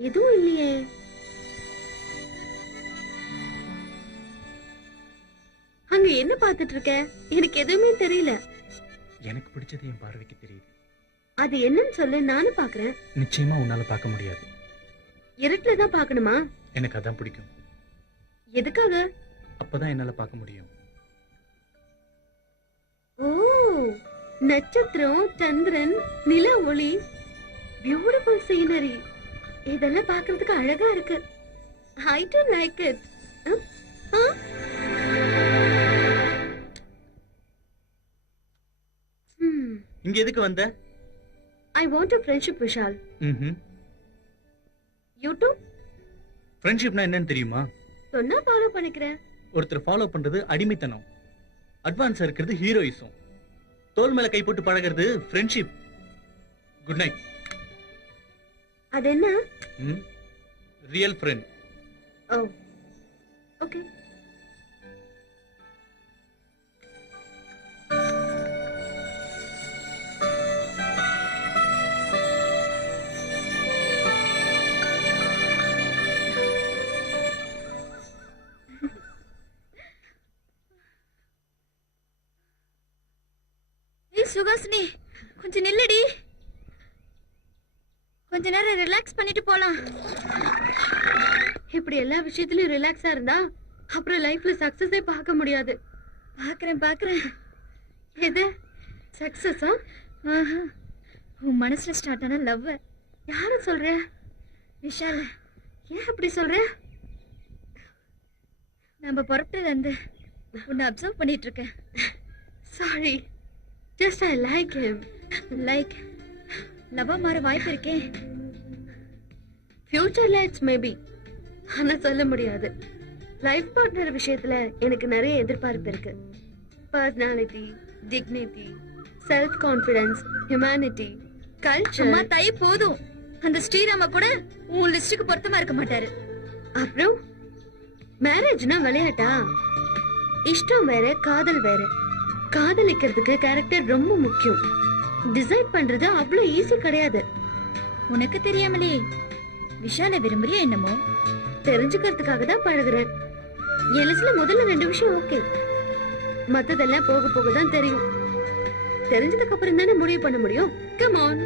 எதுவும் இல்லையே. அங்க என்ன பார்த்துட்டு இருக்க எனக்கு எதுவுமே தெரியல. எனக்கு பிடிச்சது என் பார்வைக்கு தெரியுது. அது என்னன்னு சொல்லு நானும் பாக்குறேன் நிச்சயமா உன்னால பார்க்க முடியாது. இருட்டுல தான் பார்க்கணுமா? எனக்கு அதான் பிடிக்கும். எதுக்காக? அப்பதான் என்னால பார்க்க முடியும். ஓ நட்சத்திரம் சந்திரன் நில ஒளி பியூட்டிஃபுல் சீனரி இதெல்லாம் பார்க்கிறதுக்கு அழகா இருக்கு. ஐ டு லைக் இட் இங்க எதுக்கு வந்த? I want to friendship Vishal ம் யூடியூப் ஃப்ரெண்ட்ஷிப்னா என்னன்னு தெரியுமா? சொன்னா ஃபாலோ பண்ணிக்கிறேன். ஒருத்தர் ஃபாலோ பண்றது அடிமைத்தனம். அட்வான்ஸா இருக்கிறது ஹீரோயிசம் தோல் மேல கை போட்டு பழகிறது ஃப்ரெண்ட்ஷிப் குட் நைட் அது என்ன ம் ரியல் ஃப்ரெண்ட் ஓ ஓகே ஏய் சுகாசினி கொஞ்சம் நில்லுடி கொஞ்ச நேரம் ரிலாக்ஸ் பண்ணிட்டு போலாம். இப்படி எல்லா விஷயத்திலயும் ரிலாக்ஸா இருந்தா அப்புறம் லைஃப்ல சக்சஸே பார்க்க முடியாது. பாக்குறேன் பாக்குறேன் எது? சக்சஸா ஆஹா. உன் மனசுல ஸ்டார்ட் ஆன லவ் யாரும் சொல்ற? விஷால ஏன் அப்படி சொல்ற? நம்ம புறப்பட்டது வந்து உன்னை அப்சர்வ் பண்ணிட்டு இருக்கேன். Sorry just I like him like லவ்வா மாற வாய்ப்பு இருக்கே. ஃபியூச்சர்ல இட்ஸ் மேபி ஆனா சொல்ல முடியாது. லைஃப் பார்ட்னர் விஷயத்துல எனக்கு நிறைய எதிர்பார்ப்பு இருக்கு. Personality dignity self confidence humanity culture தை போதும். அந்த ஸ்ரீராம கூட உன் லிஸ்டுக்கு பொருத்தமா இருக்க மாட்டாரு. அப்புறம்? மேரேஜ்னா விளையாட்டா? இஷ்டம் வேற காதல் வேற. காதலிக்கிறதுக்கு கேரக்டர் ரொம்ப முக்கியம். டிசைட் பண்றது அவ்வளவு ஈஸி கிடையாது. உனக்கு தெரியாமலே. விஷால விரும்புறியா என்னமோ? தெரிஞ்சுக்கிறதுக்காக தான் பழகுறேன் எலிசுல முதல்ல ரெண்டு விஷயம் ஓகே மத்ததெல்லாம் போக போக தான் தெரியும். தெரிஞ்சதுக்கு அப்புறம் தானே முடிவு பண்ண முடியும். கம் ஆன்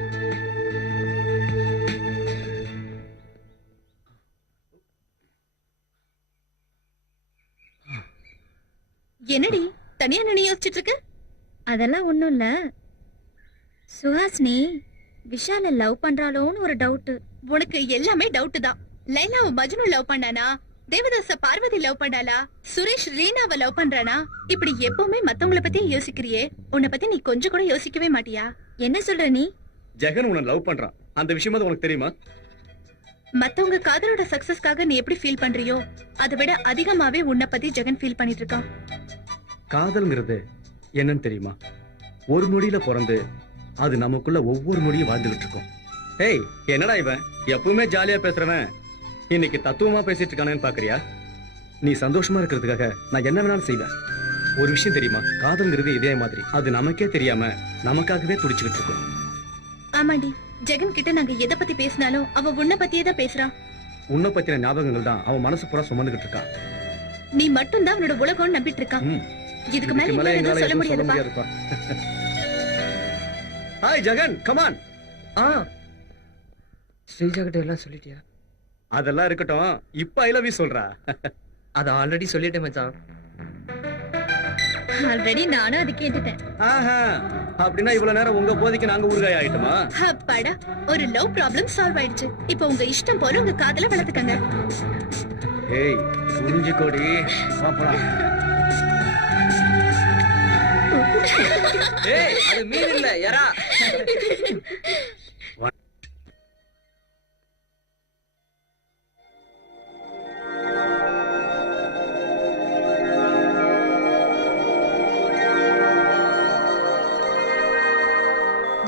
என்னடி தனியா நினை யோசிச்சுட்டு இருக்க? அதெல்லாம் ஒண்ணும் இல்ல. சுஹாசினி விஷால லவ் பண்றாளோன்னு ஒரு டவுட் உனக்கு எல்லாமே டவுட் தான். லைலாவை மஜ்னு லவ் பண்ணானா? தேவதாச பார்வதி லவ் பண்ணாளா? சுரேஷ் ரீனாவை லவ் பண்றானா? இப்படி எப்பவுமே மத்தவங்கள பத்தி யோசிக்கிறியே. உன்னை பத்தி நீ கொஞ்சம் கூட யோசிக்கவே மாட்டியா? என்ன சொல்ற நீ? ஜெகன் உன்னை லவ் பண்றான். அந்த விஷயமா உனக்கு தெரியுமா? மத்தவங்க காதலோட சக்சஸ்க்காக நீ எப்படி ஃபீல் பண்றியோ அதை விட அதிகமாவே உன்னை பத்தி ஜெகன் ஃபீல் பண்ணிட்டு இருக்கான். காதல்ங்கிறது என்னன்னு தெரியுமா? ஒரு நொடியில பிறந்து அது நமக்குள்ள ஒவ்வொரு நொடியும் வாழ்ந்துகிட்டு இருக்கும். ஏய் என்னடா இவன்? எப்பவுமே ஜாலியா பேசுறவன். இன்னைக்கு தத்துவமா பேசிட்டு இருக்கானேன்னு பாக்குறியா? நீ சந்தோஷமா இருக்கிறதுக்காக நான் என்ன வேணாலும் செய்வேன். ஒரு விஷயம் தெரியுமா? காதல்ங்கிறது இதே மாதிரி. அது நமக்கே தெரியாம நமக்காகவே துடிச்சுக்கிட்டு இருக்கும். ஆமாண்டி ஜெகன் கிட்ட நாங்க எதை பத்தி பேசினாலும் அவ உன்னை பத்தியே தான் பேசுறான். உன்னை பத்தின ஞாபகங்கள் தான் அவன் மனசு பூரா சுமந்துகிட்டு இருக்கான் நீ மட்டும் தான் அவனோட உலகம்னு நம்பிட்டு இருக்கான். இதுக்கு மேல எங்களால சொல்ல எதுவும் சொல்ல முடியாதுப்பா. முடியாதுப்பா. ஹாய் ஜெகன் கமான் ஆ. ஸ்ரீஜா கிட்ட எல்லாம் சொல்லிட்டியா? அதெல்லாம் இருக்கட்டும். இப்ப ஐ லவ் யூ சொல்றா. அதை ஆல்ரெடி சொல்லிட்டேன் மச்சான். ஆல்ரெடி நானும் அது கேட்டுட்டேன் ஆஹா. அப்படின்னா இவ்வளவு நேரம் உங்க போதைக்கு நாங்க ஊறுகாய் ஆயிட்டோமா? அப்பாடா ஒரு லவ் ப்ராப்ளம் சால்வ் ஆயிடுச்சு. இப்போ உங்க இஷ்டம் போல உங்க காதல வளர்த்துக்கங்க. ஏய் புரிஞ்சு கோடி. பாப்பலாம் ஏய் அது மீன் இல்ல. எறா.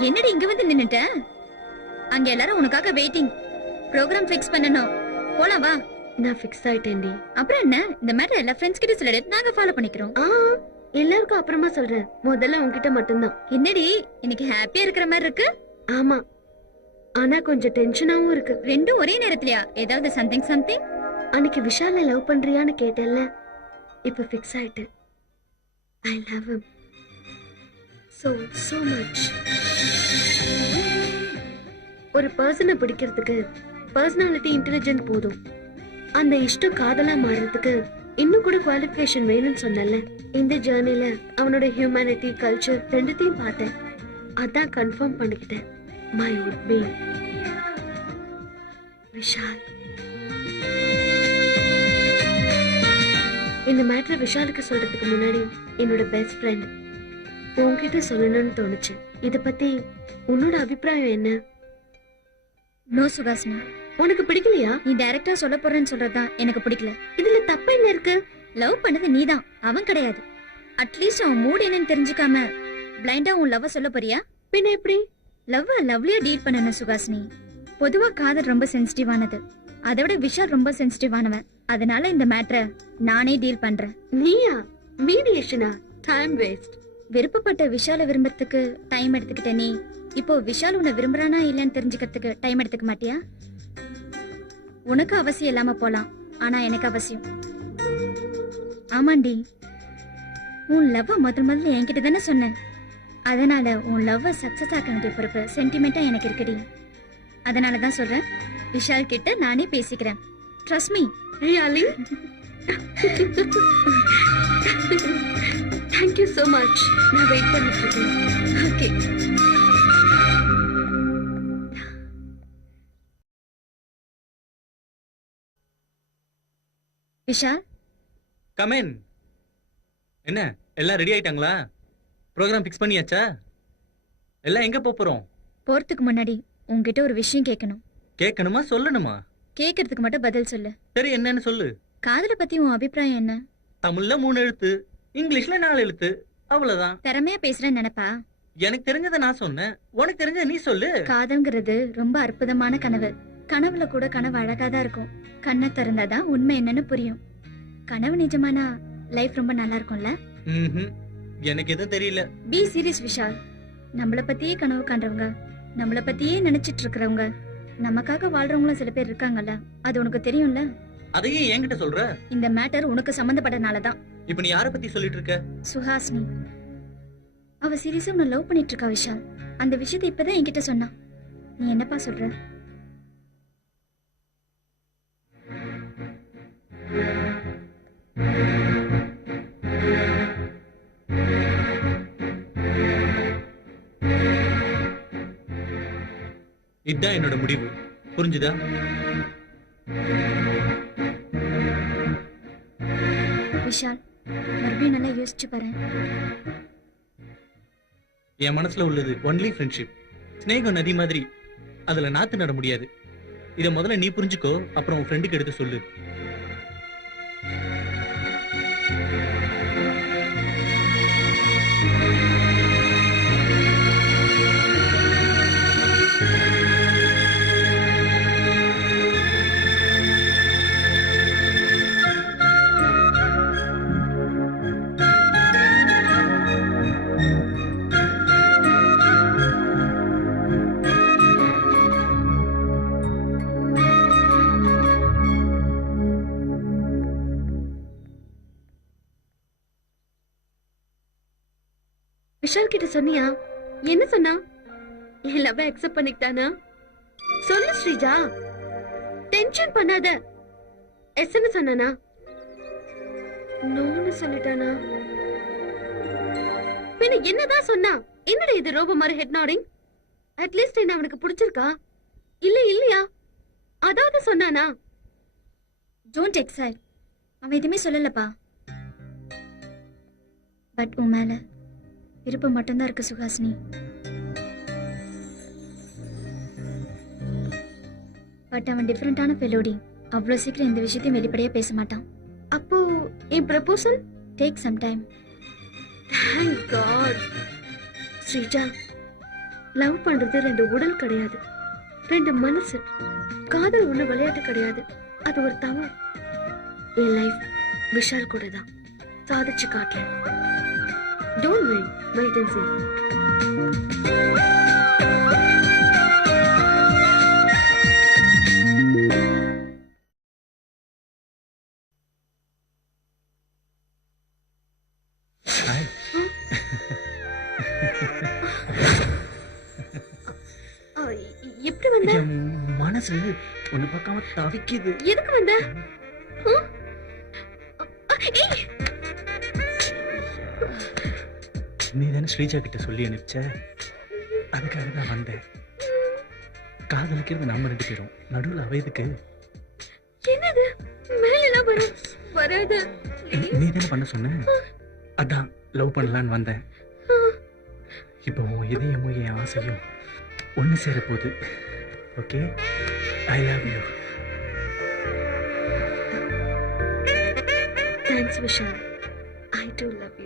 என்னடி இங்க வந்து நின்னுட்ட? அங்க எல்லாரும் உனக்காக வெயிட்டிங் ப்ரோக்ராம் ஃபிக்ஸ் பண்ணனும் போலாம் வா. நான் ஃபிக்ஸ் ஆயிட்டேன்டி. அப்புறம் என்ன? இந்த மேட்டர் எல்லா ஃப்ரெண்ட்ஸ் கிட்ட சொல்லிடு நாங்க ஃபாலோ பண்ணிக்கிறோம். ஆ எல்லாருக்கும் அப்புறமா சொல்றேன். முதல்ல உன்கிட்ட மட்டும்தான். என்னடி? இன்னைக்கு ஹாப்பியா இருக்கிற மாதிரி இருக்கு? ஆமா. ஆனா கொஞ்சம் டென்ஷனாவும் இருக்கு. ரெண்டும் ஒரே நேரத்துலயா? ஏதாவது சம்திங் சம்திங் அன்னைக்கு விஷால லவ் பண்றியான்னு கேட்டேன்ல. இப்ப ஃபிக்ஸ் ஆயிட்டு I love him so so much. ஒரு பர்சனை பிடிக்கிறதுக்கு பர்சனாலிட்டி இன்டெலிஜென்ட் போதும். அந்த இஷ்டம் காதலா மாறுறதுக்கு இன்னும் கூட குவாலிஃபிகேஷன் வேணும்னு சொன்னல இந்த ஜேர்னில அவனோட ஹியூமனிட்டி கல்ச்சர் ரெண்டுத்தையும் பார்த்தேன். அதான் கன்ஃபார்ம் பண்ணிக்கிட்டேன். My would be Vishal. இந்த மேட்ரு விஷாலுக்கு சொல்றதுக்கு முன்னாடி என்னோட பெஸ்ட் ஃப்ரெண்ட் உன்கிட்ட சொல்லணும்னு தோணுச்சு. இத பத்தி உன்னோட அபிப்பிராயம் என்ன? நோ சுகாசினி உனக்கு பிடிக்கலையா? நீ டைரக்டா சொல்ல போறேன்னு சொல்றதுதான் எனக்கு பிடிக்கல. இதுல தப்பு என்ன இருக்கு? லவ் பண்ணது நீதான். அவன் கிடையாது. அட்லீஸ்ட் அவன் மூட் என்னன்னு தெரிஞ்சுக்காம பிளைண்டா உன் லவ் சொல்ல போறியா? பின்ன எப்படி? லவ் லவ்லியா டீல் பண்ணணும் சுகாசினி. பொதுவா காதல் ரொம்ப சென்சிட்டிவானது அதை விட விஷால் ரொம்ப சென்சிட்டிவானவன் அதனால இந்த மேட்ரை நானே டீல் பண்றேன். நீயா? மீடியேஷனா? டைம் வேஸ்ட் விருப்பப்பட்ட விஷால விரும்புறதுக்கு டைம் எடுத்துக்கிட்ட நீ இப்போ விஷால் உன்னை விரும்புறானா இல்லைன்னு தெரிஞ்சுக்கிறதுக்கு டைம் எடுத்துக்க மாட்டியா? உனக்கு அவசியம் இல்லாம போலாம். ஆனா எனக்கு அவசியம். ஆமாண்டி. உன் லவ் முதல் முதல்ல என்கிட்ட தானே சொன்னேன். அதனால உன் லவ் சக்சஸ் ஆக்க வேண்டிய பொறுப்பு சென்டிமெண்டா எனக்கு இருக்குடி. அதனால தான் சொல்றேன். விஷால் கிட்ட நானே பேசிக்கிறேன். Trust me really thank you so much நான் வெயிட் பண்ணிட்டு இருக்கேன் ஓகே விஷால்? கமென் என்ன எல்லாம் ரெடி ஆயிட்டாங்களா? ப்ரோக்ராம் ஃபிக்ஸ் பண்ணியாச்சா? எல்லாம் எங்க போப் போறோம் போறதுக்கு முன்னாடி உன்கிட்ட ஒரு விஷயம் கேட்கணும். கேட்கணுமா சொல்லணுமா? கேட்கறதுக்கு மட்டும் பதில் சொல்லு. சரி என்னன்னு சொல்லு. காதலை பத்தி உன் அபிப்பிராயம் என்ன? தமிழ்ல மூணு எழுத்து இங்கிலீஷ்ல நாலு எழுத்து அவ்வளவுதான். திறமையா பேசுறேன்னு நினைப்பா? எனக்கு தெரிஞ்சதை நான் சொன்னேன். உனக்கு தெரிஞ்சதை நீ சொல்லு. காதல்ங்கிறது ரொம்ப அற்புதமான கனவு. கனவுல கூட கனவு அழகாதான் இருக்கும். கண்ணை திறந்தாதான் உண்மை என்னன்னு புரியும். கனவு நிஜமானா லைஃப் ரொம்ப நல்லா இருக்கும்ல. எனக்கு எதுவும் தெரியல. Be serious Vishal. நம்மள பத்தியே கனவு காண்றவங்க நம்மள பத்தியே நினைச்சிட்டு இருக்கிறவங்க நமக்காக வாழ்றவங்களும் சில பேர் இருக்காங்கல்ல அது உனக்கு தெரியும்ல? அதையே என்கிட்ட சொல்ற? இந்த மேட்டர் உனக்கு சம்மந்தப்பட்டனாலதான் இப்ப நீ யார பத்தி சொல்லிட்டு இருக்க? சுஹாசினி. அவ சீரியஸா உன்னை லவ் பண்ணிட்டு இருக்கா விஷால். அந்த விஷயத்தை இப்பதான் என்கிட்ட சொன்னா. நீ என்னப்பா சொல்ற? இதுதான் என்னோட முடிவு. புரிஞ்சுதா? விஷால் மறுபடியும் நல்லா யோசிச்சு பாரு என் மனசுல உள்ளது ஒன்லி ஃப்ரெண்ட்ஷிப் ஸ்நேகம் நதி மாதிரி. அதுல நாத்து நட முடியாது. இத முதல்ல நீ புரிஞ்சுக்கோ அப்புறம் உன் ஃப்ரெண்டுக்கு எடுத்து சொல்லு. விஷால் கிட்ட சொன்னியா? என்ன சொன்னா? என் லவ் அக்செப்ட் பண்ணிக்கிட்டானா? சொல்லு ஸ்ரீஜா. டென்ஷன் பண்ணாத. எஸ்ன்னு சொன்னானா? நோன்னு சொல்லிட்டானா? பின்ன என்னதான் சொன்னா? என்னடா இது ரோபோ மாதிரி ஹெட் நாடிங் அட்லீஸ்ட் என்ன அவனுக்கு பிடிச்சிருக்கா? இல்ல இல்லையா? அதாவது சொன்னானா? டோன்ட் எக்ஸைட் அவன் எதுவுமே சொல்லலப்பா. பட் உன் மேலே விருப்பம் மட்டும்தான் இருக்கு சுஹாசினி. பட் அவன் டிஃப்ரெண்டான ஃபெலோடி அவ்வளோ சீக்கிரம் இந்த விஷயத்தையும் வெளிப்படையாக பேச மாட்டான். அப்போ என் proposal take some time thank God Sreeja love பண்றது ரெண்டு உடல் கிடையாது. ரெண்டு மனசு. காதல் ஒன்று விளையாட்டு கிடையாது. அது ஒரு தவம் என் லைஃப் விஷால் கூட தான் சாதிச்சு காட்டுறேன். Don't worry, wait and see. எப்படி வந்த? மனசு ஒன்னு பார்க்காம தவிக்குது. எதுக்கு வந்த? ஸ்ரீஜா கிட்ட சொல்லி அனுப்பிச்ச அதுக்காக தான் வந்தேன். காதலிக்கிறது நம்ம ரெண்டு பேரும். நடுவில் அவ எதுக்கு? என்னது? மேல எல்லாம் வரும் வராது. நீ பண்ண சொன்ன? அதான் லவ் பண்ணலான்னு வந்தேன். இப்போ உன் இதயமும் என் ஆசையும் ஒன்று சேர போகுது okay? I love you thanks Vishal. I too love